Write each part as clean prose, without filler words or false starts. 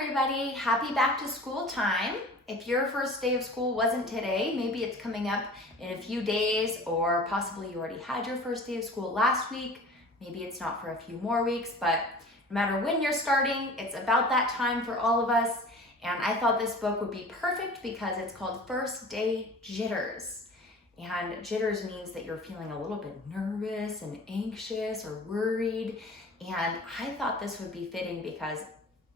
everybody, happy back to school time. If your first day of school wasn't today, maybe it's coming up in a few days, or possibly you already had your first day of school last week. Maybe it's not for a few more weeks, but no matter when you're starting, it's about that time for all of us. And I thought this book would be perfect because it's called First Day Jitters. And jitters means that you're feeling a little bit nervous and anxious or worried. And I thought this would be fitting because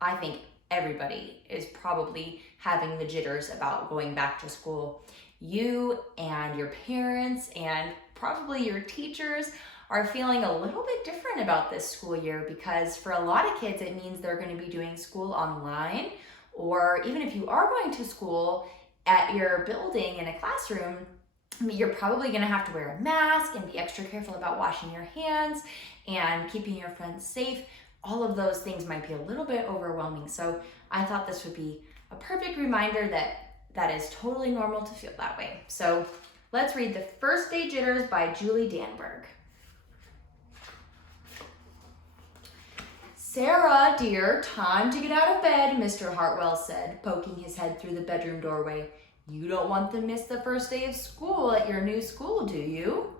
I think everybody is probably having the jitters about going back to school. You and your parents and probably your teachers are feeling a little bit different about this school year because for a lot of kids, it means they're going to be doing school online, or even if you are going to school at your building in a classroom, you're probably going to have to wear a mask and be extra careful about washing your hands and keeping your friends safe. All of those things might be a little bit overwhelming. So I thought this would be a perfect reminder that is totally normal to feel that way. So let's read The First Day Jitters by Julie Danneberg. "Sarah, dear, time to get out of bed," Mr. Hartwell said, poking his head through the bedroom doorway. "You don't want to miss the first day of school at your new school, do you?"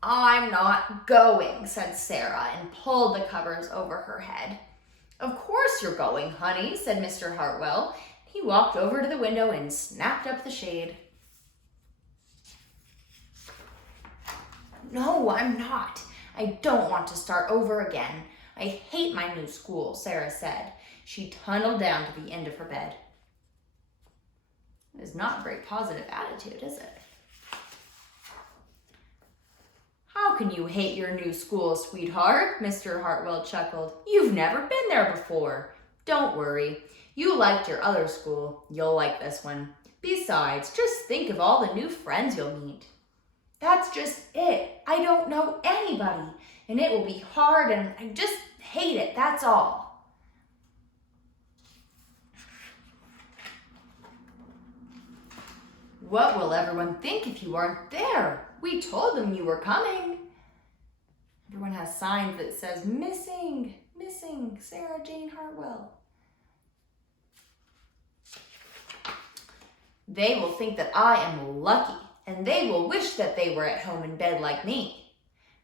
"I'm not going," said Sarah and pulled the covers over her head. "Of course you're going, honey," said Mr. Hartwell. He walked over to the window and snapped up the shade. "No, I'm not. I don't want to start over again. I hate my new school," Sarah said. She tunneled down to the end of her bed. It is not a very positive attitude, is it? "How can you hate your new school, sweetheart?" Mr. Hartwell chuckled. "You've never been there before. Don't worry. You liked your other school. You'll like this one. Besides, just think of all the new friends you'll meet." "That's just it. I don't know anybody, and it will be hard, and I just hate it, that's all." "What will everyone think if you aren't there? We told them you were coming." Everyone has signs that says, "Missing, missing, Sarah Jane Hartwell." "They will think that I am lucky, and they will wish that they were at home in bed like me."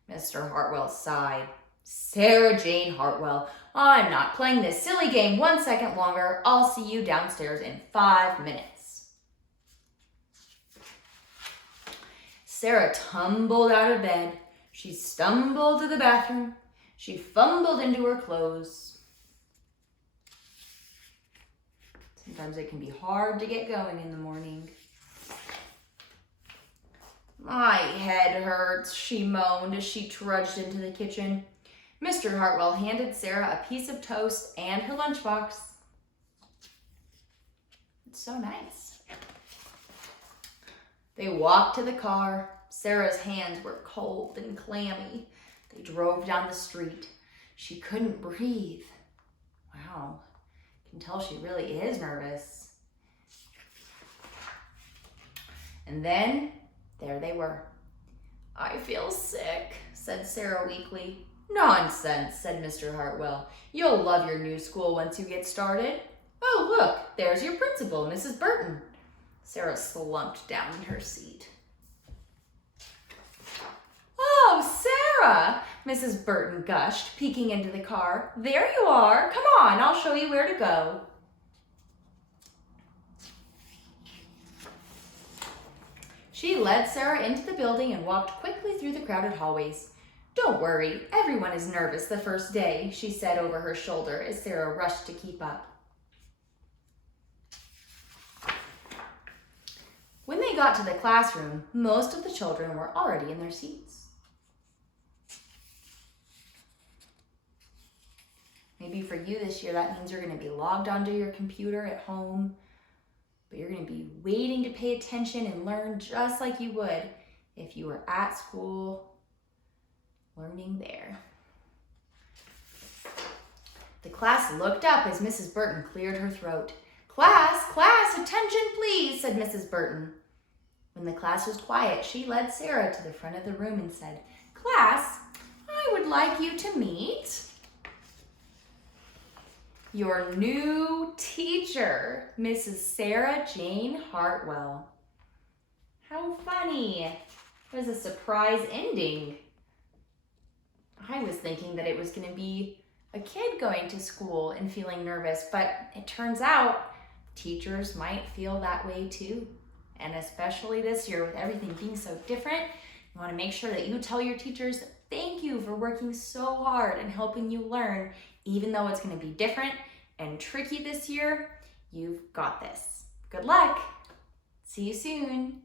Mr. Hartwell sighed. "Sarah Jane Hartwell, I'm not playing this silly game 1 second longer. I'll see you downstairs in 5 minutes. Sarah tumbled out of bed. She stumbled to the bathroom. She fumbled into her clothes. Sometimes it can be hard to get going in the morning. "My head hurts," she moaned as she trudged into the kitchen. Mr. Hartwell handed Sarah a piece of toast and her lunchbox. "It's so nice." They walked to the car. Sarah's hands were cold and clammy. They drove down the street. She couldn't breathe. Wow, I can tell she really is nervous. And then there they were. "I feel sick," said Sarah weakly. "Nonsense," said Mr. Hartwell. "You'll love your new school once you get started. Oh, look, there's your principal, Mrs. Burton." Sarah slumped down in her seat. "Oh, Sarah," Mrs. Burton gushed, peeking into the car. "There you are. Come on, I'll show you where to go." She led Sarah into the building and walked quickly through the crowded hallways. "Don't worry, everyone is nervous the first day," she said over her shoulder as Sarah rushed to keep up. When they got to the classroom, most of the children were already in their seats. Maybe for you this year, that means you're going to be logged onto your computer at home, but you're going to be waiting to pay attention and learn just like you would if you were at school learning there. The class looked up as Mrs. Burton cleared her throat. Class, attention please," said Mrs. Burton. When the class was quiet, she led Sarah to the front of the room and said, "Class, I would like you to meet your new teacher, Mrs. Sarah Jane Hartwell. How funny. It was a surprise ending. I was thinking that it was going to be a kid going to school and feeling nervous, but it turns out teachers might feel that way too. And especially this year with everything being so different, you want to make sure that you tell your teachers thank you for working so hard and helping you learn, even though it's going to be different and tricky this year. You've got this. Good luck. See you soon.